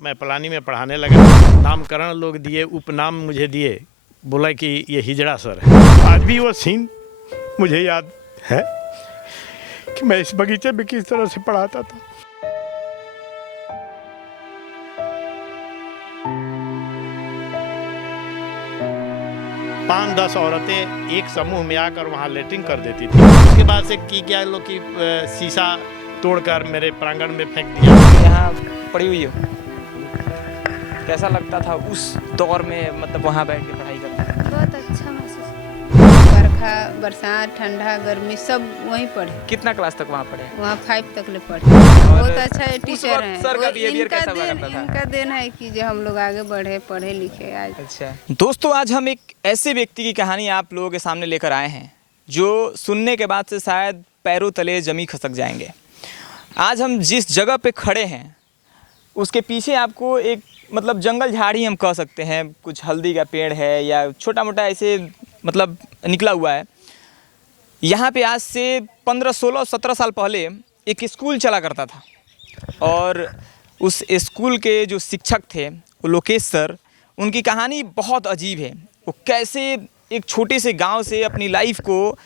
मैं पलानी में पढ़ाने लगा, नामकरण लोग दिए, उपनाम मुझे दिए, बोला कि ये हिजड़ा सर है। आज भी वो सीन मुझे याद है कि मैं इस बगीचे में किस तरह से पढ़ाता था। पाँच 10 औरतें एक समूह में आकर वहाँ लेटरिंग कर देती थी। उसके बाद से की क्या लोग की शीशा तोड़कर मेरे प्रांगण में फेंक दिया। यहाँ पड़ी हुई हो, कैसा लगता था उस दौर में, मतलब वहाँ बैठ के पढ़ाई करना? बहुत अच्छा महसूस। बरखा बरसात ठंडा गर्मी सब वहीं पढ़े। कितना क्लास तक वहाँ पढ़े? वहाँ 5 तक ले पढ़े। बहुत अच्छा टीचर है। सर का बिहेवियर कैसा हुआ करता था? इनका देन है कि जो हम लोग आगे बढ़े, पढ़े लिखे आज। अच्छा दोस्तों, आज हम एक ऐसे व्यक्ति की कहानी आप लोगों के सामने लेकर आए हैं जो सुनने के बाद से शायद पैरों तले जमी खसक जाएंगे। आज हम जिस जगह पे खड़े हैं उसके पीछे आपको एक मतलब जंगल झाड़ी हम कह सकते हैं, कुछ हल्दी का पेड़ है या छोटा मोटा ऐसे मतलब निकला हुआ है। यहाँ पे आज से 15, 16, 17 साल पहले एक स्कूल चला करता था और उस स्कूल के जो शिक्षक थे वो लोकेश सर, उनकी कहानी बहुत अजीब है। वो कैसे एक छोटे से गांव से अपनी लाइफ को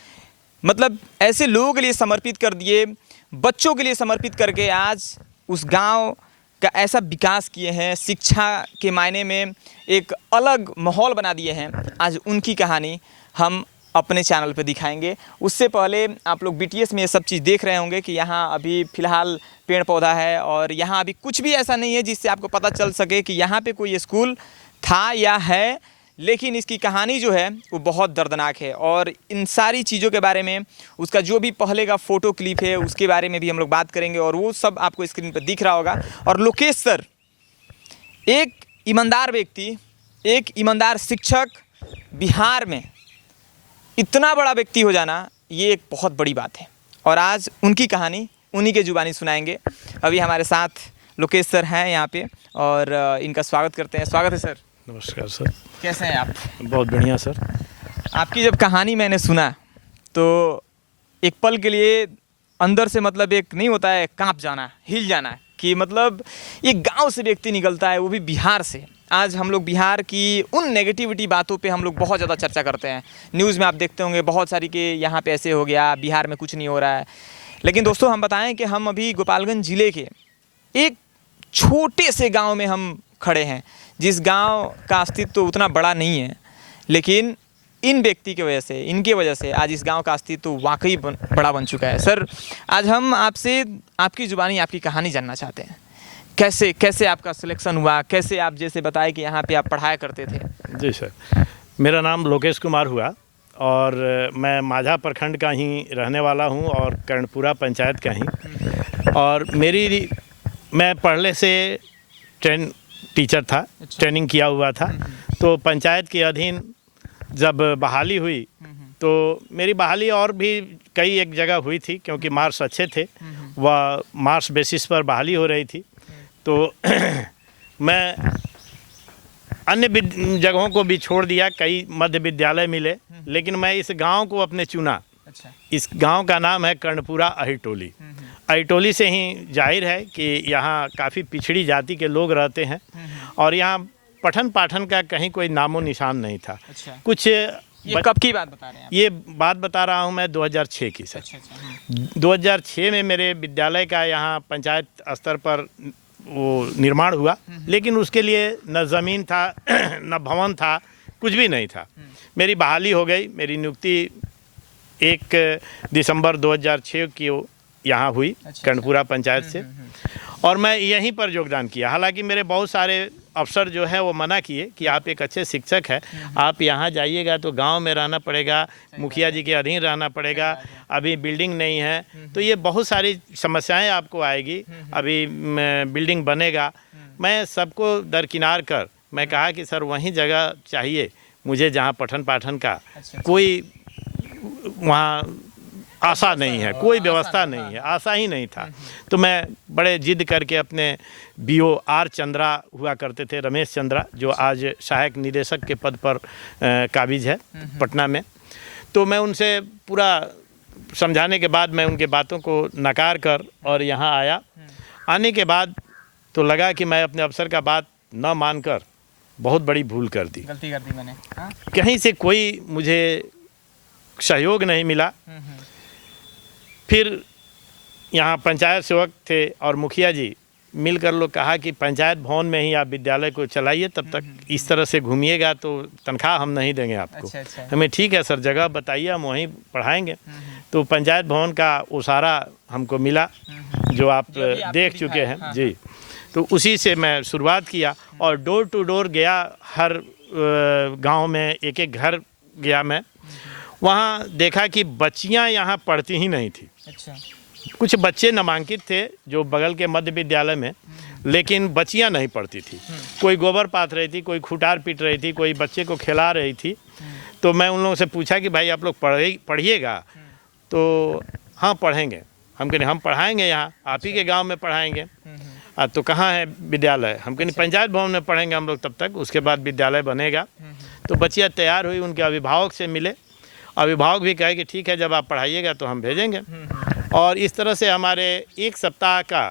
मतलब ऐसे लोगों के लिए समर्पित कर दिए, बच्चों के लिए समर्पित करके आज उस गांव का ऐसा विकास किए हैं, शिक्षा के मायने में एक अलग माहौल बना दिए हैं। आज उनकी कहानी हम अपने चैनल पे दिखाएंगे। उससे पहले आप लोग BTS में ये सब चीज़ देख रहे होंगे कि यहाँ अभी फ़िलहाल पेड़ पौधा है और यहाँ अभी कुछ भी ऐसा नहीं है जिससे आपको पता चल सके कि यहाँ पे कोई स्कूल था या है। लेकिन इसकी कहानी जो है वो बहुत दर्दनाक है और इन सारी चीज़ों के बारे में, उसका जो भी पहले का फ़ोटो क्लिप है उसके बारे में भी हम लोग बात करेंगे और वो सब आपको स्क्रीन पर दिख रहा होगा। और लोकेश सर एक ईमानदार व्यक्ति, एक ईमानदार शिक्षक, बिहार में इतना बड़ा व्यक्ति हो जाना ये एक बहुत बड़ी बात है और आज उनकी कहानी उन्हीं के ज़ुबानी सुनाएंगे। अभी हमारे साथ लोकेश सर हैं यहाँ पे और इनका स्वागत करते हैं। स्वागत है सर। नमस्कार सर। कैसे हैं आप? बहुत बढ़िया सर। आपकी जब कहानी मैंने सुना तो एक पल के लिए अंदर से मतलब एक नहीं होता है कांप जाना, हिल जाना कि मतलब ये गांव से व्यक्ति निकलता है, वो भी बिहार से। आज हम लोग बिहार की उन नेगेटिविटी बातों पे हम लोग बहुत ज़्यादा चर्चा करते हैं। न्यूज़ में आप देखते होंगे बहुत सारी कि यहाँ पे ऐसे हो गया, बिहार में कुछ नहीं हो रहा है। लेकिन दोस्तों हम बताएं कि हम अभी गोपालगंज ज़िले के एक छोटे से गाँव में हम खड़े हैं, जिस गांव का अस्तित्व तो उतना बड़ा नहीं है, लेकिन इन व्यक्ति की वजह से, इनके वजह से आज इस गांव का अस्तित्व तो वाकई बड़ा बन चुका है। सर आज हम आपसे आपकी ज़ुबानी आपकी कहानी जानना चाहते हैं। कैसे कैसे आपका सिलेक्शन हुआ, कैसे आप जैसे बताए कि यहाँ पे आप पढ़ाया करते थे? जी सर, मेरा नाम लोकेश कुमार हुआ और मैं माझा प्रखंड का ही रहने वाला हूँ और कर्णपुरा पंचायत का ही। और मैं पढ़ने से टीचर था, ट्रेनिंग किया हुआ था। तो पंचायत के अधीन जब बहाली हुई तो मेरी बहाली और भी कई एक जगह हुई थी क्योंकि मार्क्स अच्छे थे, वह मार्क्स बेसिस पर बहाली हो रही थी। तो मैं अन्य जगहों को भी छोड़ दिया, कई मध्य विद्यालय मिले, लेकिन मैं इस गांव को अपने चुना। इस गांव का नाम है कर्णपुरा अहिटोली। अहिटोली से ही जाहिर है कि यहाँ काफ़ी पिछड़ी जाति के लोग रहते हैं और यहाँ पठन पाठन का कहीं कोई नामो निशान नहीं था। कुछ ये कब की बात बता रहे हैं आप? ये बात बता रहा हूँ मैं 2006 की सर। 2006 में मेरे विद्यालय का यहाँ पंचायत स्तर पर वो निर्माण हुआ, लेकिन उसके लिए न ज़मीन था न भवन था, कुछ भी नहीं था। मेरी बहाली हो गई, मेरी नियुक्ति 1 दिसंबर 2006 की यहाँ हुई कर्णपुरा पंचायत से और मैं यहीं पर योगदान किया। हालांकि मेरे बहुत सारे अफसर जो है वो मना किए कि आप एक अच्छे शिक्षक हैं, आप यहाँ जाइएगा तो गांव में रहना पड़ेगा, मुखिया जी के अधीन रहना पड़ेगा, अभी बिल्डिंग नहीं है तो ये बहुत सारी समस्याएं आपको आएगी, अभी बिल्डिंग बनेगा। मैं सबको दरकिनार कर मैं कहा कि सर वहीं जगह चाहिए मुझे जहाँ पठन पाठन का कोई वहाँ आशा नहीं है, कोई व्यवस्था नहीं है, आशा ही नहीं था। तो मैं बड़े जिद करके अपने BO R चंद्रा हुआ करते थे, रमेश चंद्रा, जो आज सहायक निदेशक के पद पर काबिज है पटना में। तो मैं उनसे पूरा समझाने के बाद मैं उनके बातों को नकार कर और यहाँ आया। आने के बाद तो लगा कि मैं अपने अफसर का बात न मानकर बहुत बड़ी भूल कर दी। गलती कर दी मैंने। हाँ? कहीं से कोई मुझे सहयोग नहीं मिला। फिर यहाँ पंचायत सेवक थे और मुखिया जी मिलकर लोग कहा कि पंचायत भवन में ही आप विद्यालय को चलाइए, तब तक इस तरह से घूमिएगा तो तनख्वाह हम नहीं देंगे आपको। अच्छा। हमें ठीक है सर, जगह बताइए, हम वहीं पढ़ाएंगे। तो पंचायत भवन का उसारा हमको मिला जो आप देख चुके हैं। हाँ, जी, तो उसी से मैं शुरुआत किया और डोर टू डोर गया, हर गांव में एक एक घर गया मैं। वहाँ देखा कि बच्चियाँ यहाँ पढ़ती ही नहीं थी। अच्छा। कुछ बच्चे नामांकित थे जो बगल के मध्य विद्यालय में, लेकिन बच्चियाँ नहीं पढ़ती थी। कोई गोबर पाथ रही थी, कोई खुटार पीट रही थी, कोई बच्चे को खिला रही थी। तो मैं उन लोगों से पूछा कि भाई आप लोग पढ़िएगा? तो हाँ पढ़ेंगे। हम कहें हम पढ़ाएंगे, यहाँ आप ही के गांव में पढ़ाएंगे। तो कहाँ है विद्यालय? हम कहें पंचायत भवन में पढ़ेंगे हम लोग तब तक, उसके बाद विद्यालय बनेगा। तो बच्चियाँ तैयार हुई, उनके अभिभावक से मिले। अभिभावक भी कहे कि ठीक है, जब आप पढ़ाइएगा तो हम भेजेंगे। और इस तरह से हमारे एक सप्ताह का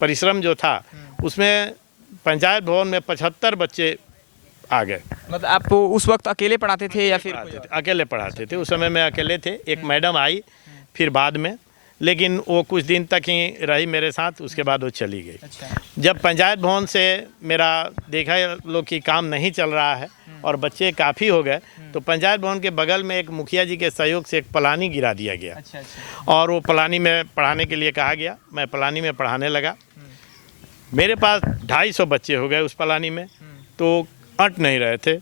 परिश्रम जो था उसमें पंचायत भवन में 75 बच्चे आ गए। मतलब आप उस वक्त अकेले पढ़ाते थे या फिर अकेले पढ़ाते थे? उस समय में अकेले थे। एक मैडम आई फिर बाद में, लेकिन वो कुछ दिन तक ही रही मेरे साथ, उसके बाद वो चली गई। अच्छा। जब पंचायत भवन से मेरा देखा लोग कि काम नहीं चल रहा है और बच्चे काफ़ी हो गए, तो पंचायत भवन के बगल में एक मुखिया जी के सहयोग से एक पलानी गिरा दिया गया। अच्छा। और वो पलानी में पढ़ाने के लिए कहा गया। मैं पलानी में पढ़ाने लगा। मेरे पास 250 बच्चे हो गए उस पलानी में, तो अट नहीं रहे थे।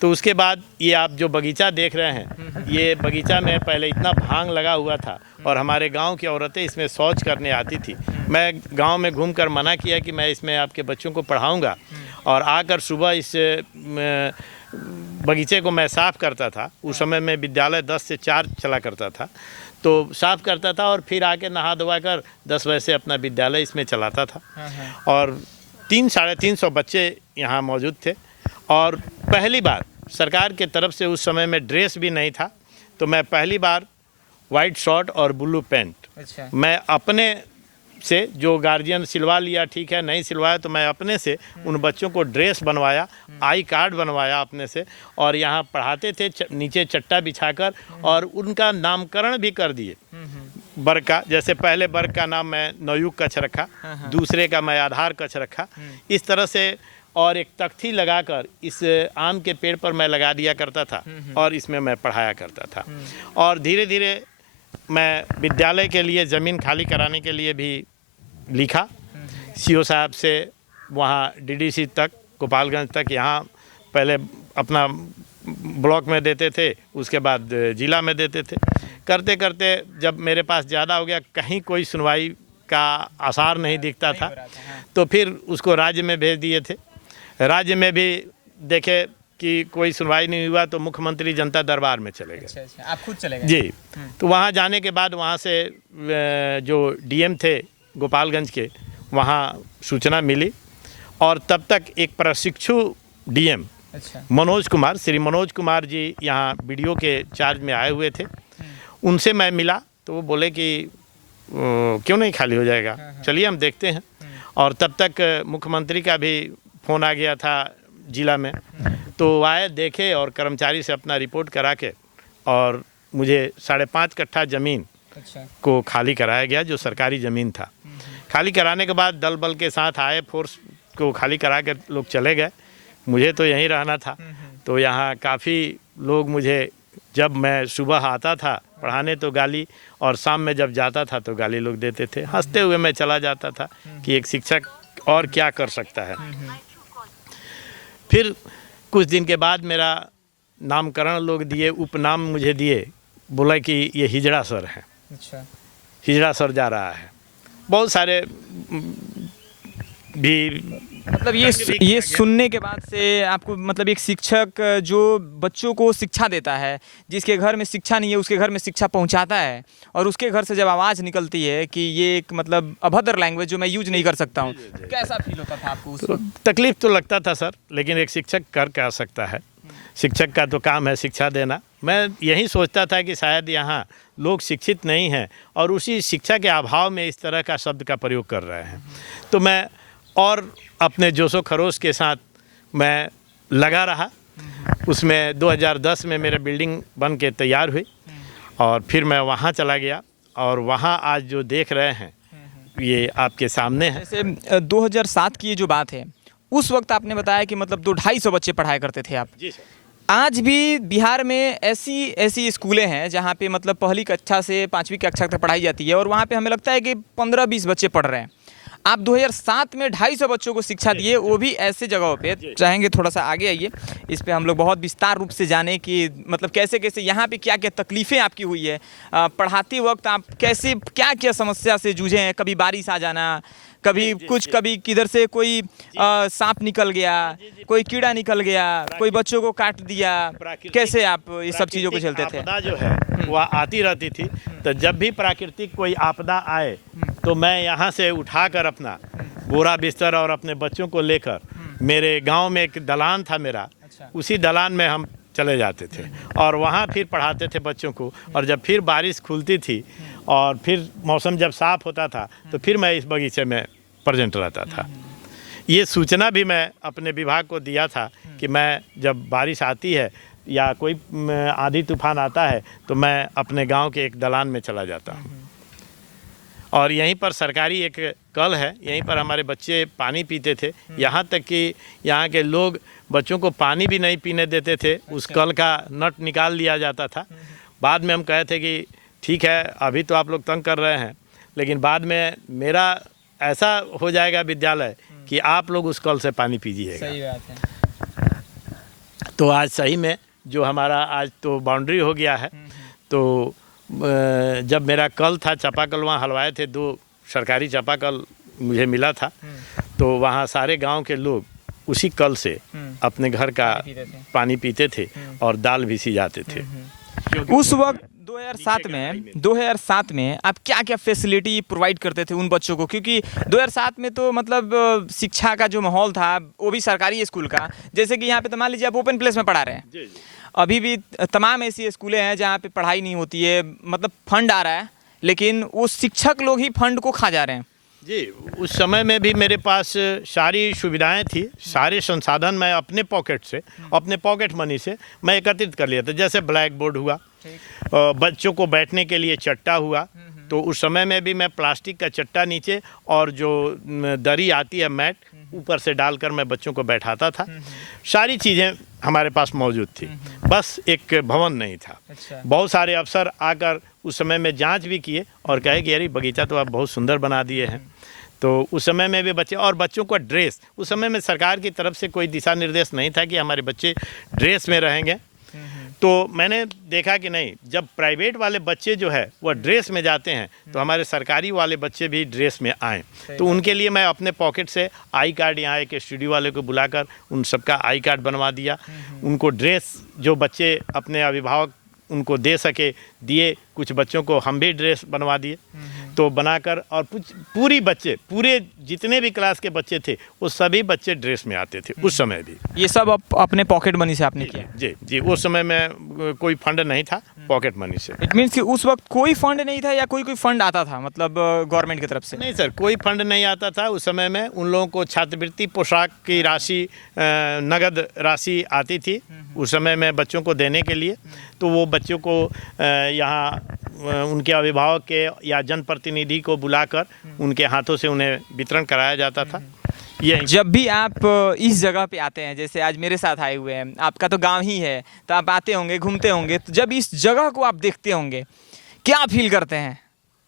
तो उसके बाद ये आप जो बगीचा देख रहे हैं, ये बगीचा में पहले इतना भांग लगा हुआ था और हमारे गांव की औरतें इसमें शौच करने आती थी। मैं गांव में घूमकर मना किया कि मैं इसमें आपके बच्चों को पढ़ाऊंगा, और आकर सुबह इस बगीचे को मैं साफ़ करता था। उस समय में विद्यालय 10 से 4 चला करता था, तो साफ़ करता था और फिर आके नहा धोवा कर 10 बजे से अपना विद्यालय इसमें चलाता था। और 300-350 बच्चे यहाँ मौजूद थे। और पहली बार सरकार के तरफ से उस समय में ड्रेस भी नहीं था, तो मैं पहली बार वाइट शर्ट और ब्लू पैंट, अच्छा। मैं अपने से, जो गार्जियन सिलवा लिया ठीक है, नहीं सिलवाया तो मैं अपने से उन बच्चों को ड्रेस बनवाया, आई कार्ड बनवाया अपने से, और यहाँ पढ़ाते थे नीचे चट्टा बिछाकर, और उनका नामकरण भी कर दिए। वर्ग का, जैसे पहले वर्ग का नाम मैं नवयुग कक्ष रखा, दूसरे का मैं आधार कक्ष रखा, इस तरह से। और एक तख्ती लगाकर इस आम के पेड़ पर मैं लगा दिया करता था और इसमें मैं पढ़ाया करता था। और धीरे धीरे मैं विद्यालय के लिए ज़मीन खाली कराने के लिए भी लिखा सीओ साहब से, वहाँ डीडीसी तक, गोपालगंज तक। यहाँ पहले अपना ब्लॉक में देते थे, उसके बाद ज़िला में देते थे। करते करते जब मेरे पास ज़्यादा हो गया, कहीं कोई सुनवाई का आसार नहीं दिखता था, तो फिर उसको राज्य में भेज दिए थे। राज्य में भी देखे कि कोई सुनवाई नहीं हुआ, तो मुख्यमंत्री जनता दरबार में चले गए। अच्छा। आप खुद चले गए? जी। तो वहाँ जाने के बाद वहाँ से जो डीएम थे गोपालगंज के, वहाँ सूचना मिली, और तब तक एक प्रशिक्षु डीएम मनोज कुमार, श्री मनोज कुमार जी यहाँ बीडीओ के चार्ज में आए हुए थे। उनसे मैं मिला तो वो बोले कि क्यों नहीं खाली हो जाएगा, चलिए हम देखते हैं। और तब तक मुख्यमंत्री का भी फ़ोन आ गया था ज़िला में, तो आए, देखे और कर्मचारी से अपना रिपोर्ट करा के, और मुझे 5.5 कट्ठा ज़मीन को खाली कराया गया, जो सरकारी ज़मीन था। खाली कराने के बाद दल बल के साथ आए, फोर्स को खाली करा के लोग चले गए। मुझे तो यहीं रहना था, तो यहाँ काफ़ी लोग मुझे, जब मैं सुबह आता था पढ़ाने तो गाली, और शाम में जब जाता था तो गाली लोग देते थे। हंसते हुए मैं चला जाता था कि एक शिक्षक और क्या कर सकता है। फिर कुछ दिन के बाद मेरा नामकरण लोग दिए, उपनाम मुझे दिए, बोला कि ये हिजड़ा सर है। अच्छा। हिजड़ा सर जा रहा है। बहुत सारे भी, मतलब ये सुनने के बाद से आपको, मतलब एक शिक्षक जो बच्चों को शिक्षा देता है, जिसके घर में शिक्षा नहीं है उसके घर में शिक्षा पहुंचाता है, और उसके घर से जब आवाज़ निकलती है कि ये एक मतलब अभद्र लैंग्वेज जो मैं यूज नहीं कर सकता हूँ, कैसा फील होता था आपको उस वक्त? तकलीफ तो लगता था सर, लेकिन एक शिक्षक कर सकता है। शिक्षक का तो काम है शिक्षा देना। मैं यही सोचता था कि शायद यहाँ लोग शिक्षित नहीं हैं और उसी शिक्षा के अभाव में इस तरह का शब्द का प्रयोग कर रहे हैं। तो मैं और अपने जोशो खरोश के साथ मैं लगा रहा। उसमें 2010 में मेरा बिल्डिंग बन के तैयार हुई और फिर मैं वहाँ चला गया और वहाँ आज जो देख रहे हैं ये आपके सामने है। जैसे 2007 की ये जो बात है, उस वक्त आपने बताया कि मतलब 200-250 बच्चे पढ़ाया करते थे आप। जी सर। आज भी बिहार में ऐसी स्कूलें हैं जहाँ पे मतलब पहली कक्षा से 5वीं कक्षा तक पढ़ाई जाती है और वहाँ पे हमें लगता है कि 15-20 बच्चे पढ़ रहे हैं। आप 2007 में 250 बच्चों को शिक्षा दिए, वो भी ऐसे जगहों पे। चाहेंगे थोड़ा सा आगे आइए, इस पे हम लोग बहुत विस्तार रूप से जाने कि मतलब कैसे कैसे यहाँ पे क्या क्या तकलीफ़ें आपकी हुई है, पढ़ाते वक्त आप कैसे क्या क्या समस्या से जूझे हैं। कभी बारिश आ जाना, कभी कुछ, कभी किधर से कोई सांप निकल गया, कोई कीड़ा निकल गया, कोई बच्चों को काट दिया, कैसे आप ये सब चीज़ों को झेलते थे? आपदा जो है वह आती रहती थी, तो जब भी प्राकृतिक कोई आपदा आए तो मैं यहाँ से उठाकर अपना बोरा बिस्तर और अपने बच्चों को लेकर मेरे गांव में एक दलान था मेरा, उसी दलान में हम चले जाते थे और वहाँ फिर पढ़ाते थे बच्चों को। और जब फिर बारिश खुलती थी और फिर मौसम जब साफ़ होता था तो फिर मैं इस बगीचे में प्रेजेंट रहता था। ये सूचना भी मैं अपने विभाग को दिया था कि मैं जब बारिश आती है या कोई आंधी तूफान आता है तो मैं अपने गांव के एक दलान में चला जाता हूं। और यहीं पर सरकारी एक कल है, यहीं पर हमारे बच्चे पानी पीते थे। यहाँ तक कि यहाँ के लोग बच्चों को पानी भी नहीं पीने देते थे, उस कल का नट निकाल लिया जाता था। बाद में हम कहे थे कि ठीक है अभी तो आप लोग तंग कर रहे हैं, लेकिन बाद में मेरा ऐसा हो जाएगा विद्यालय कि आप लोग उस कल से पानी पीजिएगा। सही बात है। तो आज सही में जो हमारा आज तो बाउंड्री हो गया है, तो जब मेरा कल था चापाकल वहाँ हलवाए थे, 2 सरकारी चापाकल मुझे मिला था, तो वहाँ सारे गांव के लोग उसी कल से अपने घर का पानी पीते थे और दाल भी सिजाते थे। उस वक्त 2007 में आप क्या क्या फैसिलिटी प्रोवाइड करते थे उन बच्चों को? क्योंकि 2007 में तो मतलब शिक्षा का जो माहौल था वो भी सरकारी स्कूल का, जैसे कि यहाँ पे तो मान लीजिए आप ओपन प्लेस में पढ़ा रहे हैं, अभी भी तमाम ऐसी स्कूलें हैं जहाँ पे पढ़ाई नहीं होती है, मतलब फंड आ रहा है लेकिन वो शिक्षक लोग ही फंड को खा जा रहे हैं। जी, उस समय में भी मेरे पास सारी सुविधाएं थी, सारे संसाधन मैं अपने पॉकेट से, अपने पॉकेट मनी से मैं एकत्रित कर लिया था। जैसे ब्लैक बोर्ड हुआ, बच्चों को बैठने के लिए चट्टा हुआ, तो उस समय में भी मैं प्लास्टिक का चट्टा नीचे और जो दरी आती है मैट ऊपर से डालकर मैं बच्चों को बैठाता था। सारी चीज़ें हमारे पास मौजूद थी, बस एक भवन नहीं था। बहुत सारे अफसर आकर उस समय में जांच भी किए और कहे कि अरे बगीचा तो आप बहुत सुंदर बना दिए हैं। तो उस समय में भी बच्चे और बच्चों का ड्रेस, उस समय में सरकार की तरफ से कोई दिशा निर्देश नहीं था कि हमारे बच्चे ड्रेस में रहेंगे। तो मैंने देखा कि नहीं, जब प्राइवेट वाले बच्चे जो है वह ड्रेस में जाते हैं तो हमारे सरकारी वाले बच्चे भी ड्रेस में आएँ। तो उनके लिए मैं अपने पॉकेट से आई कार्ड यहाँ एक स्टूडियो वाले को बुलाकर उन सबका आई कार्ड बनवा दिया। उनको ड्रेस जो बच्चे अपने अभिभावक उनको दे सके दिए, कुछ बच्चों को हम भी ड्रेस बनवा दिए। तो बनाकर और पूरी बच्चे, पूरे जितने भी क्लास के बच्चे थे वो सभी बच्चे ड्रेस में आते थे उस समय भी। ये सब अपने पॉकेट मनी से आपने किया? जी जी, उस समय में कोई फंड नहीं था, पॉकेट मनी से। इट मीन्स कि उस वक्त कोई फंड नहीं था या कोई फंड आता था मतलब गवर्नमेंट की तरफ से? नहीं सर, कोई फंड नहीं आता था उस समय में। उन लोगों को छात्रवृत्ति पोशाक की राशि, नगद राशि आती थी उस समय में बच्चों को देने के लिए। तो वो बच्चों को यहाँ उनके अभिभावक के या जनप्रतिनिधि को बुलाकर उनके हाथों से उन्हें वितरण कराया जाता था। ये जब भी आप इस जगह पे आते हैं, जैसे आज मेरे साथ आए हुए हैं, आपका तो गांव ही है, तो आप आते होंगे, घूमते होंगे, तो जब इस जगह को आप देखते होंगे क्या फील करते हैं?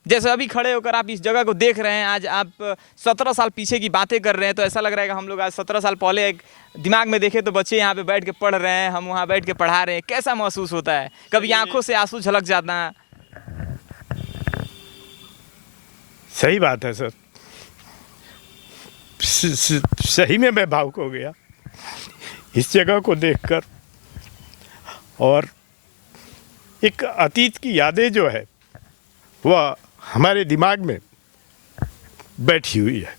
जैसे अभी खड़े होकर आप इस जगह को देख रहे हैं, आज आप 17 साल पीछे की बातें कर रहे हैं, तो ऐसा लग रहा है कि हम लोग आज 17 साल पहले एक दिमाग में देखे तो बच्चे यहाँ पे बैठ के पढ़ रहे हैं, हम वहाँ बैठ के पढ़ा रहे हैं। कैसा महसूस होता है? कभी आंखों से आंसू झलक जाता है? सही बात है सर, सही में मैं भावुक हो गया इस जगह को देखकर। और एक अतीत की यादें जो है वह हमारे दिमाग में बैठी हुई है।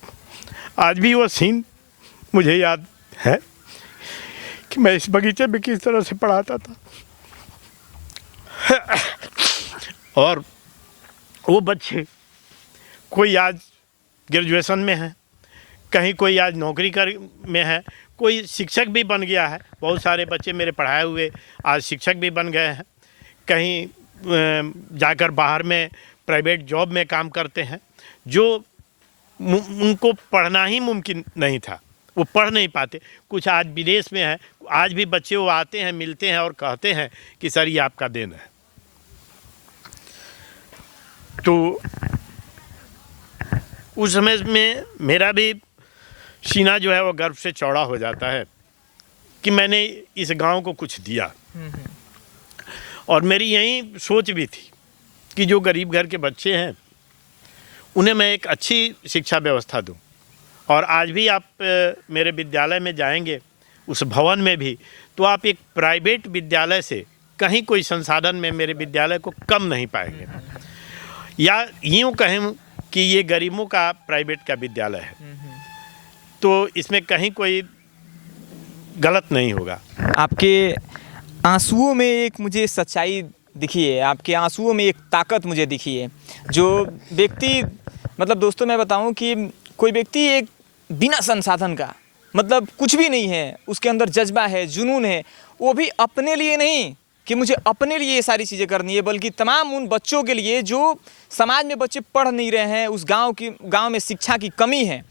आज भी वो सीन मुझे याद है कि मैं इस बगीचे में किस तरह से पढ़ाता था। और वो बच्चे कोई आज ग्रेजुएशन में है, कहीं कोई आज नौकरी कर में है, कोई शिक्षक भी बन गया है। बहुत सारे बच्चे मेरे पढ़ाए हुए आज शिक्षक भी बन गए हैं, कहीं जाकर बाहर में प्राइवेट जॉब में काम करते हैं, जो उनको पढ़ना ही मुमकिन नहीं था, वो पढ़ नहीं पाते। कुछ आज विदेश में है, आज भी बच्चे वो आते हैं, मिलते हैं और कहते हैं कि सर ये आपका देन है। तो उस समय में मेरा भी सीना जो है वो गर्व से चौड़ा हो जाता है कि मैंने इस गांव को कुछ दिया। और मेरी यही सोच भी थी कि जो गरीब घर के बच्चे हैं उन्हें मैं एक अच्छी शिक्षा व्यवस्था दूं। और आज भी आप मेरे विद्यालय में जाएंगे, उस भवन में भी, तो आप एक प्राइवेट विद्यालय से कहीं कोई संसाधन में मेरे विद्यालय को कम नहीं पाएंगे। या यूँ कहें कि ये गरीबों का प्राइवेट का विद्यालय है, तो इसमें कहीं कोई गलत नहीं होगा। आपके आंसुओं में एक मुझे सच्चाई दिखी है, आपके आंसुओं में एक ताकत मुझे दिखी है। जो व्यक्ति, मतलब दोस्तों मैं बताऊं कि कोई व्यक्ति एक बिना संसाधन का, मतलब कुछ भी नहीं है, उसके अंदर जज्बा है, जुनून है, वो भी अपने लिए नहीं कि मुझे अपने लिए ये सारी चीज़ें करनी है, बल्कि तमाम उन बच्चों के लिए जो समाज में बच्चे पढ़ नहीं रहे हैं, उस गांव में शिक्षा की कमी है,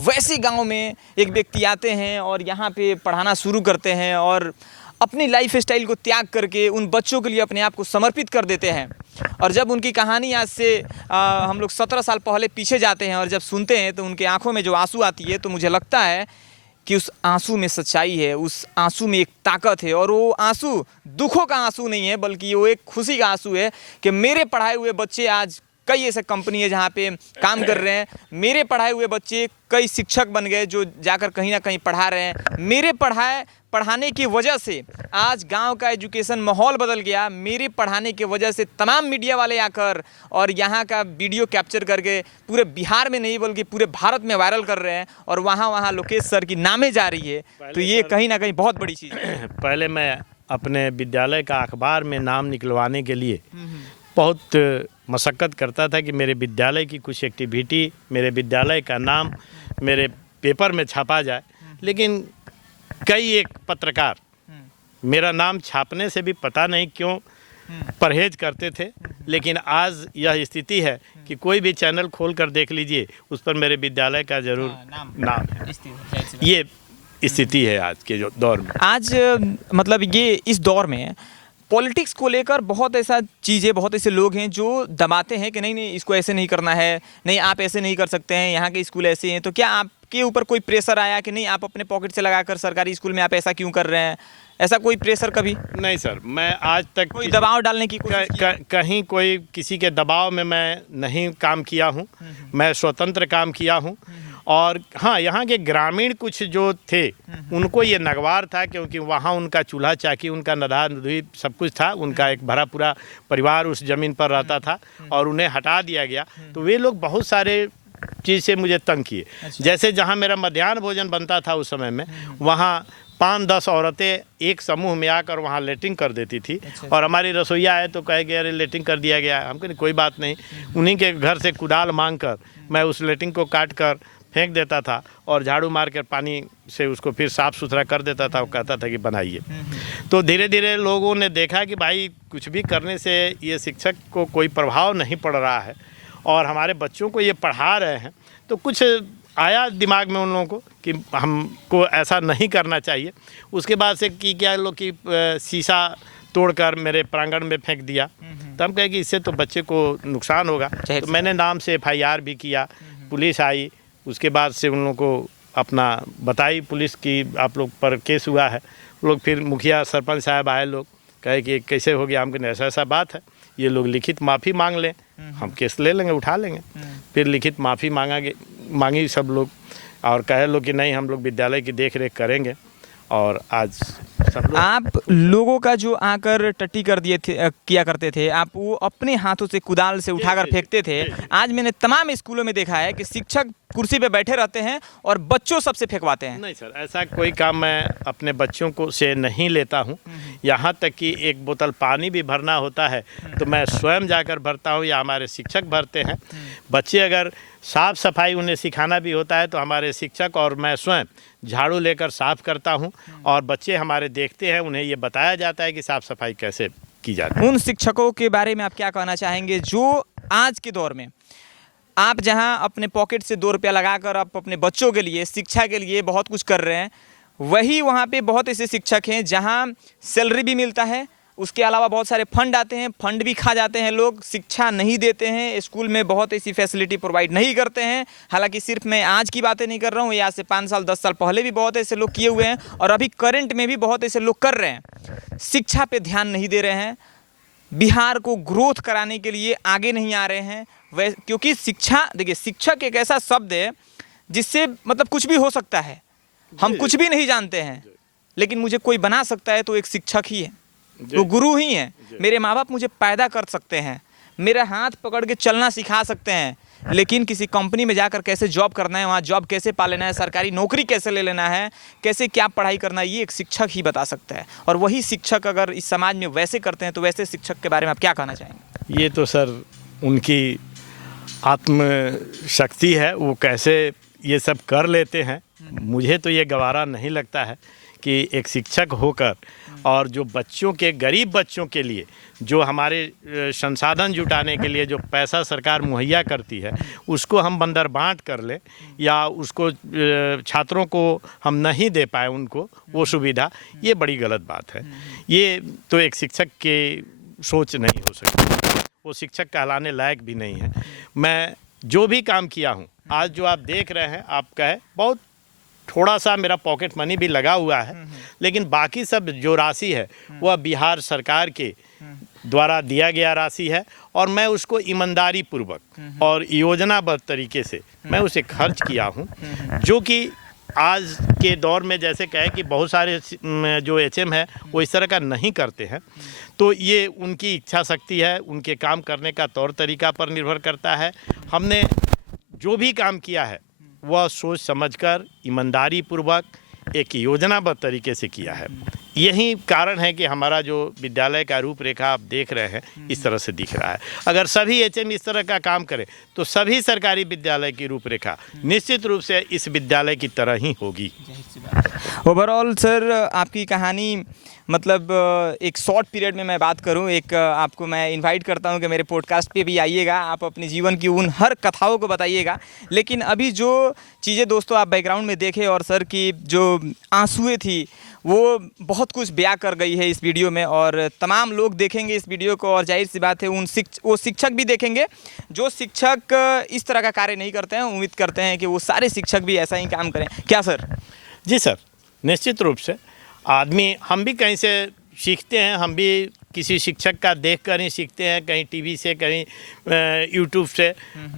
वैसे गांव में एक व्यक्ति आते हैं और यहाँ पे पढ़ाना शुरू करते हैं और अपनी लाइफ स्टाइल को त्याग करके उन बच्चों के लिए अपने आप को समर्पित कर देते हैं। और जब उनकी कहानी आज से हम लोग 17 साल पहले पीछे जाते हैं और जब सुनते हैं तो उनके आंखों में जो आंसू आती है, तो मुझे लगता है कि उस आंसू में सच्चाई है, उस आंसू में एक ताकत है। और वो आंसू दुखों का आंसू नहीं है, बल्कि वो एक खुशी का आंसू है कि मेरे पढ़ाए हुए बच्चे, आज कई ऐसे कंपनी है जहाँ पे काम कर रहे हैं, मेरे पढ़ाए हुए बच्चे कई शिक्षक बन गए जो जाकर कहीं ना कहीं पढ़ा रहे हैं। मेरे पढ़ाने की वजह से आज गांव का एजुकेशन माहौल बदल गया। मेरे पढ़ाने की वजह से तमाम मीडिया वाले आकर और यहाँ का वीडियो कैप्चर करके पूरे बिहार में नहीं बल्कि पूरे भारत में वायरल कर रहे हैं और वहाँ लोकेश सर की नामें जा रही है। तो ये कहीं ना कहीं बहुत बड़ी चीज़ है। पहले मैं अपने विद्यालय का अखबार में नाम निकलवाने के लिए बहुत मशक्क़त करता था कि मेरे विद्यालय की कुछ एक्टिविटी, मेरे विद्यालय का नाम मेरे पेपर में छापा जाए। लेकिन कई एक पत्रकार मेरा नाम छापने से भी पता नहीं क्यों परहेज करते थे। लेकिन आज यह स्थिति है कि कोई भी चैनल खोल कर देख लीजिए, उस पर मेरे विद्यालय का जरूर नाम है। ये स्थिति है आज के जो दौर में। आज मतलब ये इस दौर में पॉलिटिक्स को लेकर बहुत ऐसा चीज़ें, बहुत ऐसे लोग हैं जो दबाते हैं कि नहीं इसको ऐसे नहीं करना है, नहीं आप ऐसे नहीं कर सकते हैं, यहाँ के स्कूल ऐसे हैं। तो क्या आपके ऊपर कोई प्रेशर आया कि नहीं आप अपने पॉकेट से लगाकर सरकारी स्कूल में आप ऐसा क्यों कर रहे हैं? ऐसा कोई प्रेशर कभी? नहीं सर, मैं आज तक कोई दबाव डालने की कोशिश कहीं कोई किसी के दबाव में मैं नहीं काम किया हूँ। मैं स्वतंत्र काम किया हूँ। और हाँ, यहाँ के ग्रामीण कुछ जो थे उनको ये नगवार था, क्योंकि वहाँ उनका चूल्हा चाकी, उनका नदा नदी सब कुछ था, उनका एक भरा पूरा परिवार उस ज़मीन पर रहता था और उन्हें हटा दिया गया। तो वे लोग बहुत सारे चीज़ से मुझे तंग किए। जैसे जहाँ मेरा मध्याह्न भोजन बनता था उस समय में, वहाँ 5-10 औरतें एक समूह में आकर वहाँ लेटिंग कर देती थी। और हमारी रसोईया आए तो कहे कि अरे लेटिंग कर दिया गया है। हम कहे कोई बात नहीं। उन्हीं के घर से कुदाल मांग कर मैं उस लेटिंग को काट कर फेंक देता था और झाड़ू मार कर पानी से उसको फिर साफ़ सुथरा कर देता था। वो कहता था कि बनाइए। तो धीरे धीरे लोगों ने देखा कि भाई कुछ भी करने से ये शिक्षक को कोई प्रभाव नहीं पड़ रहा है और हमारे बच्चों को ये पढ़ा रहे हैं। तो कुछ आया दिमाग में उन लोगों को कि हमको ऐसा नहीं करना चाहिए। उसके बाद से कि क्या लोग कि शीशा तोड़कर मेरे प्रांगण में फेंक दिया। तो हम कहे कि इससे तो बच्चे को नुकसान होगा। तो मैंने नाम से FIR भी किया, पुलिस आई। उसके बाद से उन लोगों को अपना बताई पुलिस की आप लोग पर केस हुआ है। लोग फिर मुखिया सरपंच साहब आए, लोग कहे कि कैसे हो गया। हम कहें ऐसा बात है, ये लोग लिखित माफ़ी मांग लें, हम केस ले लेंगे, उठा लेंगे। फिर लिखित माफ़ी मांगी सब लोग और कहे लोग कि नहीं हम लोग विद्यालय की देख रेख करेंगे। और आज सब लोग। आप लोगों का जो आकर टट्टी कर दिए थे किया करते थे, आप वो अपने हाथों से कुदाल से उठाकर फेंकते थे। आज मैंने तमाम स्कूलों में देखा है कि शिक्षक कुर्सी पे बैठे रहते हैं और बच्चों सबसे फेंकवाते हैं। नहीं सर, ऐसा कोई काम मैं अपने बच्चों को से नहीं लेता हूँ। यहाँ तक कि एक बोतल पानी भी भरना होता है तो मैं स्वयं जाकर भरता हूँ या हमारे शिक्षक भरते हैं। बच्चे अगर साफ़ सफाई उन्हें सिखाना भी होता है तो हमारे शिक्षक और मैं स्वयं झाड़ू लेकर साफ़ करता हूँ और बच्चे हमारे देखते हैं, उन्हें ये बताया जाता है कि साफ़ सफाई कैसे की जाती है। उन शिक्षकों के बारे में आप क्या कहना चाहेंगे जो आज के दौर में आप जहां अपने पॉकेट से 2 रुपया लगाकर आप अपने बच्चों के लिए शिक्षा के लिए बहुत कुछ कर रहे हैं, वही वहां पे बहुत ऐसे शिक्षक हैं जहां सैलरी भी मिलता है, उसके अलावा बहुत सारे फंड आते हैं, फंड भी खा जाते हैं लोग, शिक्षा नहीं देते हैं, स्कूल में बहुत ऐसी फैसिलिटी प्रोवाइड नहीं करते हैं। हालांकि सिर्फ मैं आज की बातें नहीं कर रहा हूँ, आज से 5 साल 10 साल पहले भी बहुत ऐसे लोग किए हुए हैं और अभी करंट में भी बहुत ऐसे लोग कर रहे हैं। शिक्षा पे ध्यान नहीं दे रहे हैं, बिहार को ग्रोथ कराने के लिए आगे नहीं आ रहे हैं। वह क्योंकि शिक्षा, देखिए शिक्षक एक ऐसा शब्द है जिससे मतलब कुछ भी हो सकता है। हम कुछ भी नहीं जानते हैं लेकिन मुझे कोई बना सकता है तो एक शिक्षक ही है, वो गुरु ही है। मेरे माँ बाप मुझे पैदा कर सकते हैं, मेरा हाथ पकड़ के चलना सिखा सकते हैं, लेकिन किसी कंपनी में जाकर कैसे जॉब करना है, वहाँ जॉब कैसे पा लेना है, सरकारी नौकरी कैसे ले लेना है, कैसे क्या पढ़ाई करना है, ये एक शिक्षक ही बता सकता है। और वही शिक्षक अगर इस समाज में वैसे करते हैं तो वैसे शिक्षक के बारे में आप क्या कहना चाहेंगे? ये तो सर उनकी आत्मशक्ति है, वो कैसे ये सब कर लेते हैं। मुझे तो ये गवारा नहीं लगता है कि एक शिक्षक होकर और जो बच्चों के, गरीब बच्चों के लिए जो हमारे संसाधन जुटाने के लिए जो पैसा सरकार मुहैया करती है उसको हम बंदर बांट कर ले या उसको छात्रों को हम नहीं दे पाए उनको वो सुविधा, ये बड़ी गलत बात है। ये तो एक शिक्षक की सोच नहीं हो सकती, वो शिक्षक कहलाने लायक भी नहीं है। मैं जो भी काम किया हूँ, आज जो आप देख रहे हैं, आपका है बहुत थोड़ा सा मेरा पॉकेट मनी भी लगा हुआ है, लेकिन बाकी सब जो राशि है वह बिहार सरकार के द्वारा दिया गया राशि है और मैं उसको ईमानदारी पूर्वक और योजनाबद्ध तरीके से मैं उसे खर्च किया हूँ। जो कि आज के दौर में जैसे कहे कि बहुत सारे जो एचएम है वो इस तरह का नहीं करते हैं, तो ये उनकी इच्छा शक्ति है, उनके काम करने का तौर तरीका पर निर्भर करता है। हमने जो भी काम किया है वह सोच समझकर ईमानदारी पूर्वक एक योजनाबद्ध तरीके से किया है। यही कारण है कि हमारा जो विद्यालय का रूपरेखा आप देख रहे हैं इस तरह से दिख रहा है। अगर सभी एचएम इस तरह का काम करें तो सभी सरकारी विद्यालय की रूपरेखा निश्चित रूप से इस विद्यालय की तरह ही होगी। ओवरऑल सर आपकी कहानी मतलब एक शॉर्ट पीरियड में मैं बात करूं, एक आपको मैं इनवाइट करता हूं कि मेरे पॉडकास्ट पे भी आइएगा, आप अपने जीवन की उन हर कथाओं को बताइएगा। लेकिन अभी जो चीज़ें दोस्तों आप बैकग्राउंड में देखे और सर की जो आंसुएं थी वो बहुत कुछ बयां कर गई है इस वीडियो में, और तमाम लोग देखेंगे इस वीडियो को और जाहिर सी बात है वो शिक्षक भी देखेंगे जो शिक्षक इस तरह का कार्य नहीं करते हैं। उम्मीद करते हैं कि वो सारे शिक्षक भी ऐसा ही काम करें। क्या सर? जी सर, निश्चित रूप से आदमी, हम भी कहीं से सीखते हैं, हम भी किसी शिक्षक का देखकर ही सीखते हैं, कहीं टीवी से, कहीं यूट्यूब से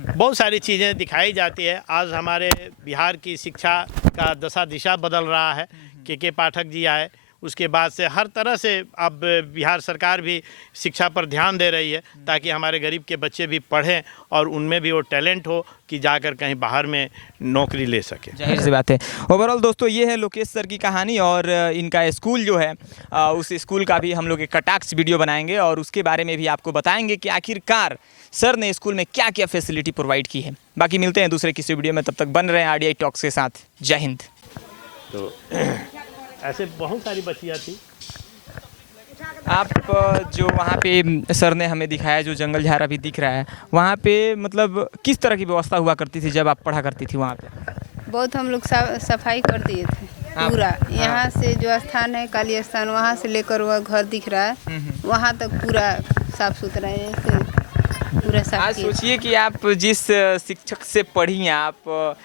बहुत सारी चीज़ें दिखाई जाती है। आज हमारे बिहार की शिक्षा का दशा दिशा बदल रहा है, के पाठक जी आए, उसके बाद से हर तरह से अब बिहार सरकार भी शिक्षा पर ध्यान दे रही है ताकि हमारे गरीब के बच्चे भी पढ़ें और उनमें भी वो टैलेंट हो कि जाकर कहीं बाहर में नौकरी ले सके। जाहिर सी बात है। ओवरऑल दोस्तों ये है लोकेश सर की कहानी और इनका स्कूल जो है उस स्कूल का भी हम लोग एक कटाक्ष वीडियो बनाएंगे और उसके बारे में भी आपको बताएंगे कि आखिरकार सर ने स्कूल में क्या क्या फैसिलिटी प्रोवाइड की है। बाकी मिलते हैं दूसरे किसी वीडियो में, तब तक बन रहे हैं RDI टॉक्स के साथ। जय हिंद। तो ऐसे बहुत सारी बच्चियाँ थी। आप जो वहाँ पे सर ने हमें दिखाया जो जंगल झाड़ अभी दिख रहा है, वहाँ पे मतलब किस तरह की व्यवस्था हुआ करती थी जब आप पढ़ा करती थी वहाँ पे? बहुत हम लोग सफाई कर दिए थे पूरा। यहाँ से जो स्थान है काली स्थान, वहाँ से लेकर वह घर दिख रहा है वहाँ तक पूरा साफ सुथरा है, पूरा साफ। आज सोचिए कि आप जिस शिक्षक से पढ़ी आप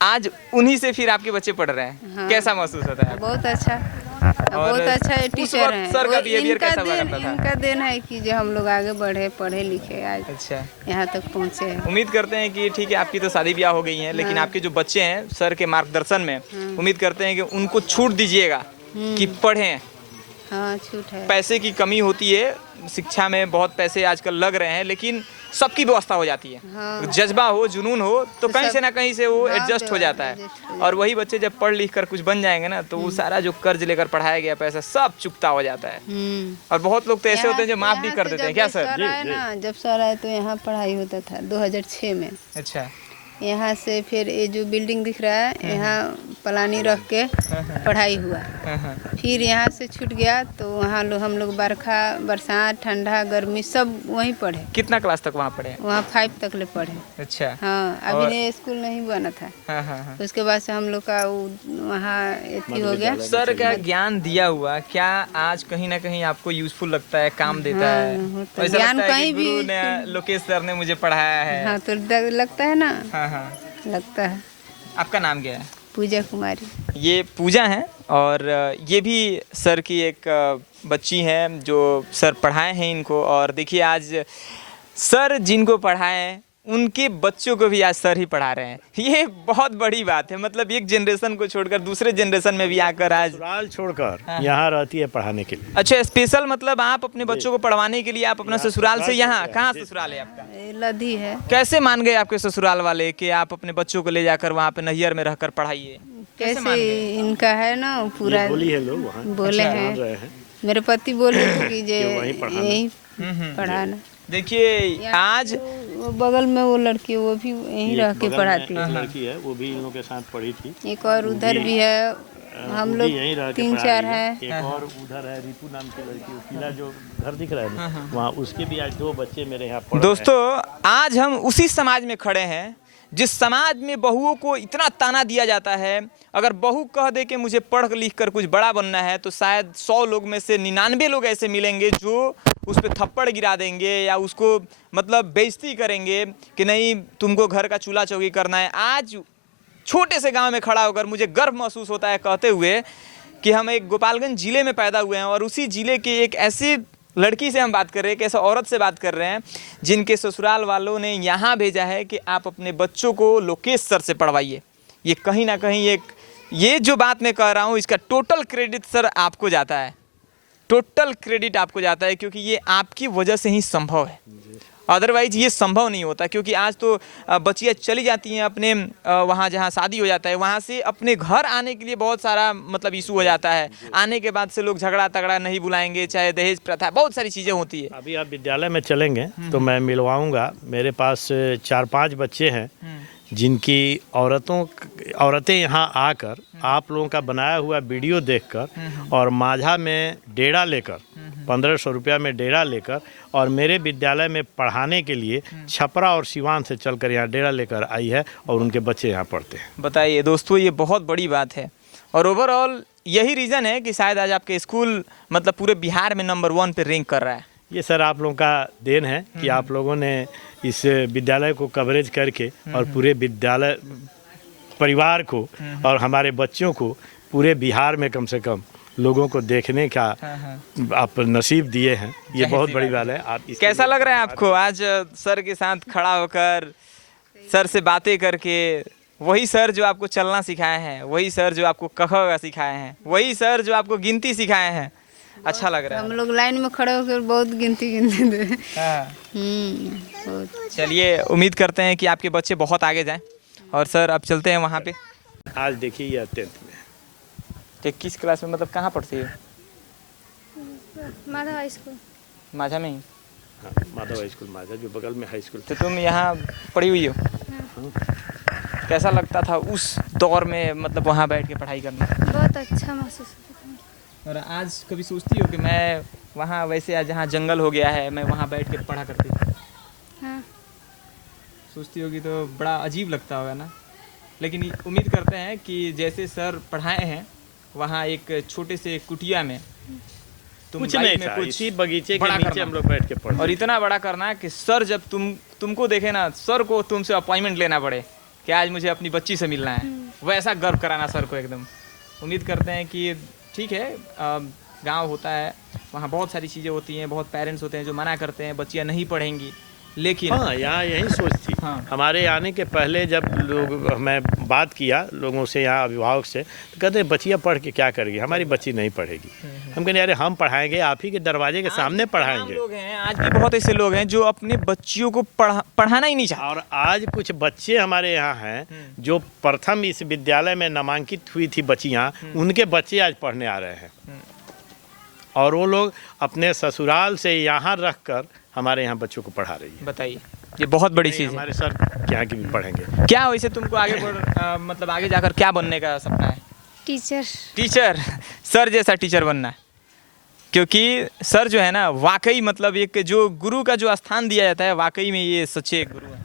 आज उन्हीं से फिर आपके बच्चे पढ़ रहे हैं। हाँ। कैसा महसूस होता है? बहुत अच्छा, बहुत अच्छा टीचर है। सर का बिहेवियर कैसा हुआ करता था? इनका देन है कि जो हम लोग आगे बढ़े, पढ़े लिखे, आज अच्छा यहाँ तक पहुँचे हैं। उम्मीद करते हैं कि ठीक है, आपकी तो शादी ब्याह हो गई है, लेकिन आपके जो बच्चे हैं सर के मार्गदर्शन में उम्मीद करते हैं कि उनको छूट दीजिएगा कि पढ़ें, हाँ छूट है। पैसे की कमी होती है, शिक्षा में बहुत पैसे आजकल लग रहे हैं, लेकिन सबकी व्यवस्था हो जाती है। हाँ। जज्बा हो, जुनून हो तो कहीं सब- से ना कहीं से वो हाँ, एडजस्ट हो जाता है। adjust हो और वही बच्चे जब पढ़ लिख कर कुछ बन जाएंगे ना, तो वो सारा जो कर्ज लेकर पढ़ाया गया पैसा सब चुकता हो जाता है। और बहुत लोग तो ऐसे होते हैं जो माफ भी कर देते हैं। क्या सर? सर आए ना, जब सर आए तो यहाँ पढ़ाई होता था 2006 में। अच्छा। यहाँ से फिर ये जो बिल्डिंग दिख रहा है, यहाँ पलानी रख के पढ़ाई हुआ। फिर यहाँ से छूट गया तो वहाँ हम लोग बरसात ठंडा गर्मी सब वहीं पढ़े। कितना क्लास तक वहाँ पढ़े? वहाँ 5 तक ले पढ़े। अच्छा। हाँ, अभी नहीं स्कूल नहीं बना था। हाँ। उसके बाद से हम लोग का वहाँ एथी हो गया। सर का ज्ञान दिया हुआ क्या आज कहीं ना कहीं आपको यूजफुल लगता है, काम देता है? होता ऐसा ज्ञान लगता है कि कहीं गुरु भी। ने, लोकेश सर ने मुझे पढ़ाया है? हाँ तो लगता है ना। हाँ। लगता है। आपका नाम क्या है? पूजा कुमारी। ये पूजा है और ये भी सर की एक बच्ची हैं जो सर पढ़ाए हैं इनको। और देखिए आज सर जिनको पढ़ाए उनके बच्चों को भी आज सर ही पढ़ा रहे हैं। ये बहुत बड़ी बात है। मतलब एक जनरेशन को छोड़कर दूसरे जनरेशन में भी आकर आज ससुराल छोड़कर यहाँ रहती है पढ़ाने के लिए। अच्छा, स्पेशल मतलब आप अपने बच्चों को पढ़वाने के लिए आप अपना ससुराल से यहाँ, कहाँ ससुराल है आपका? ये लधी है। कैसे मान गए आपके ससुराल वाले कि आप अपने बच्चों को ले जाकर वहाँ पे नैहर में रहकर पढ़ाइए? कैसे इनका है ना पूरा बोली है लोग वहाँ बोले रहे हैं। हैं। मेरे पति बोले थे कि वहीं पढ़ाना। यही पढ़ाना। देखिए आज वो बगल में वो लड़की वो भी यहीं रह के पढ़ाती है। एक लड़की है, वो भी इन लोगों के साथ पढ़ी थी। एक और उधर भी है। हम वो लोग भी यहीं रह के 3-4 पढ़ा रही हैं। एक और उधर है रितु नाम की लड़की, वो किला जो घर दिख रहा है ना, वहाँ उसके भी आज 2 बच्चे मेरे यहाँ पढ़ रहे हैं। दोस्तों, आज हम उसी समाज में खड़े हैं जिस समाज में बहुओं को इतना ताना दिया जाता है। अगर बहू कह दे कि मुझे पढ़ लिख कर कुछ बड़ा बनना है तो शायद 100 लोग में से 99 लोग ऐसे मिलेंगे जो उस पर थप्पड़ गिरा देंगे या उसको मतलब बेइज्जती करेंगे कि नहीं तुमको घर का चूल्हा चौकी करना है। आज छोटे से गांव में खड़ा होकर मुझे गर्व महसूस होता है कहते हुए कि हम एक गोपालगंज ज़िले में पैदा हुए हैं और उसी ज़िले के एक ऐसी लड़की से हम बात कर रहे हैं, एक ऐसा औरत से बात कर रहे हैं जिनके ससुराल वालों ने यहाँ भेजा है कि आप अपने बच्चों को लोकेश सर से पढ़वाइए। ये कहीं ना कहीं ये जो बात मैं कह रहा हूँ इसका टोटल क्रेडिट सर आपको जाता है। टोटल क्रेडिट आपको जाता है क्योंकि ये आपकी वजह से ही संभव है। अदरवाइज ये संभव नहीं होता। क्योंकि आज तो बच्चियाँ चली जाती हैं अपने वहाँ जहाँ शादी हो जाता है, वहाँ से अपने घर आने के लिए बहुत सारा मतलब इशू हो जाता है। आने के बाद से लोग झगड़ा तगड़ा नहीं बुलाएंगे, चाहे दहेज प्रथा, बहुत सारी चीज़ें होती है। अभी आप विद्यालय में चलेंगे तो मैं मिलवाऊंगा। मेरे पास 4-5 बच्चे हैं जिनकी औरतें यहाँ आकर आप लोगों का बनाया हुआ वीडियो देखकर और माझा में डेरा लेकर 1500 रुपया में डेरा लेकर और मेरे विद्यालय में पढ़ाने के लिए छपरा और सिवान से चलकर यहाँ डेरा लेकर आई है और उनके बच्चे यहाँ पढ़ते हैं। बताइए दोस्तों, ये बहुत बड़ी बात है और ओवरऑल यही रीज़न है कि शायद आज आपके स्कूल मतलब पूरे बिहार में नंबर 1 पे रैंक कर रहा है। ये सर आप लोगों का देन है कि आप लोगों ने इस विद्यालय को कवरेज करके और पूरे विद्यालय परिवार को और हमारे बच्चों को पूरे बिहार में कम से कम लोगों को देखने का आप नसीब दिए हैं। ये बहुत बड़ी बात है। आप कैसा लग रहा है आपको आज सर के साथ खड़ा होकर, सर से बातें करके? वही सर जो आपको चलना सिखाए हैं, वही सर जो आपको क ख सिखाए हैं, वही सर जो आपको गिनती सिखाए हैं। अच्छा लग रहा है। हम लोग लाइन में खड़े होकर बहुत गिनती गिनते थे। चलिए, उम्मीद करते हैं कि आपके बच्चे बहुत आगे जाएं। और सर अब चलते हैं वहाँ पे। आज देखिए यह 10th में तो किस क्लास में, मतलब कहाँ पढ़ती है? Madhav high school. माझा में ही? हाँ, माधव हाई स्कूल माझा जो बगल में हाई स्कूल। तो तुम यहाँ पढ़ी हुई हो? कैसा लगता था उस दौर में मतलब वहाँ बैठ के पढ़ाई करना? बहुत अच्छा महसूस होता था। और आज कभी सोचती हो कि मैं वहाँ वैसे आज जहाँ जंगल हो गया है मैं वहाँ बैठ के पढ़ा करती थी? हाँ। सोचती होगी तो बड़ा अजीब लगता होगा ना। लेकिन उम्मीद करते हैं कि जैसे सर पढ़ाए हैं वहाँ एक छोटे से कुटिया में तुम कुछ नहीं था, इसी बगीचे के नीचे हम लोग बैठ के पढ़ते। और इतना बड़ा करना कि सर जब तुमको देखे ना, सर को तुमसे अपॉइंटमेंट लेना पड़े कि आज मुझे अपनी बच्ची से मिलना है, वैसा गर्व कराना सर को एकदम। उम्मीद करते हैं कि ठीक है, गांव होता है, वहाँ बहुत सारी चीज़ें होती हैं, बहुत पेरेंट्स होते हैं जो मना करते हैं बच्चियाँ नहीं पढ़ेंगी, लेकिन हाँ, यहाँ यही सोच थी। हाँ। हमारे आने के पहले जब लोग मैं बात किया लोगों से, यहाँ अभिभावक से, तो कहते हैं बच्चियाँ पढ़ के क्या करेगी, हमारी बच्ची नहीं पढ़ेगी। हम कहते अरे हम पढ़ाएंगे, आप ही के दरवाजे के सामने पढ़ाएंगे। लोग हैं, आज भी बहुत ऐसे लोग हैं जो अपने बच्चियों को पढ़ाना ही नहीं चाहते। और आज कुछ बच्चे हमारे यहाँ हैं जो प्रथम इस विद्यालय में नामांकित हुई थी बच्चियाँ, उनके बच्चे आज पढ़ने आ रहे हैं। और वो लोग अपने ससुराल से यहाँ रख कर हमारे यहाँ बच्चों को पढ़ा रही है। बताइए, ये बहुत बड़ी चीज़ है। हमारे सर यहाँ की भी पढ़ेंगे। क्या वैसे तुमको आगे मतलब आगे जाकर क्या बनने का सपना है? टीचर। टीचर, सर जैसा टीचर बनना है। क्योंकि सर जो है ना, वाकई मतलब एक जो गुरु का जो स्थान दिया जाता है, वाकई में ये सच्चे गुरु हैं।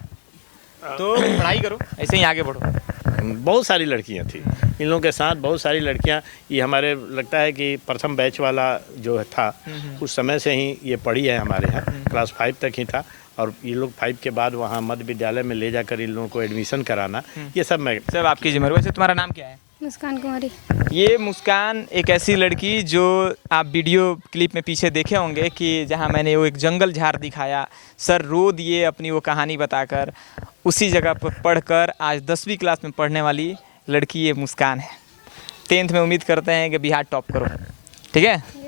तो पढ़ाई करो, ऐसे ही आगे बढ़ो। बहुत सारी लड़कियां थी इन लोगों के साथ, बहुत सारी लड़कियां। ये हमारे लगता है कि प्रथम बैच वाला जो था उस समय से ही ये पढ़ी है हमारे यहाँ, क्लास 5 तक ही था। और ये लोग 5 के बाद वहाँ मध्य विद्यालय में ले जाकर इन लोगों को एडमिशन कराना, ये सब मैं सब आपकी जिम्मेदारी। वैसे तुम्हारा नाम क्या है? मुस्कान कुमारी। ये मुस्कान एक ऐसी लड़की जो आप वीडियो क्लिप में पीछे देखे होंगे कि जहाँ मैंने वो एक जंगल झाड़ दिखाया, सर रो दिए अपनी वो कहानी बताकर, उसी जगह पर पढ़कर आज 10वीं क्लास में पढ़ने वाली लड़की ये मुस्कान है। 10th में उम्मीद करते हैं कि बिहार टॉप करो, ठीक है।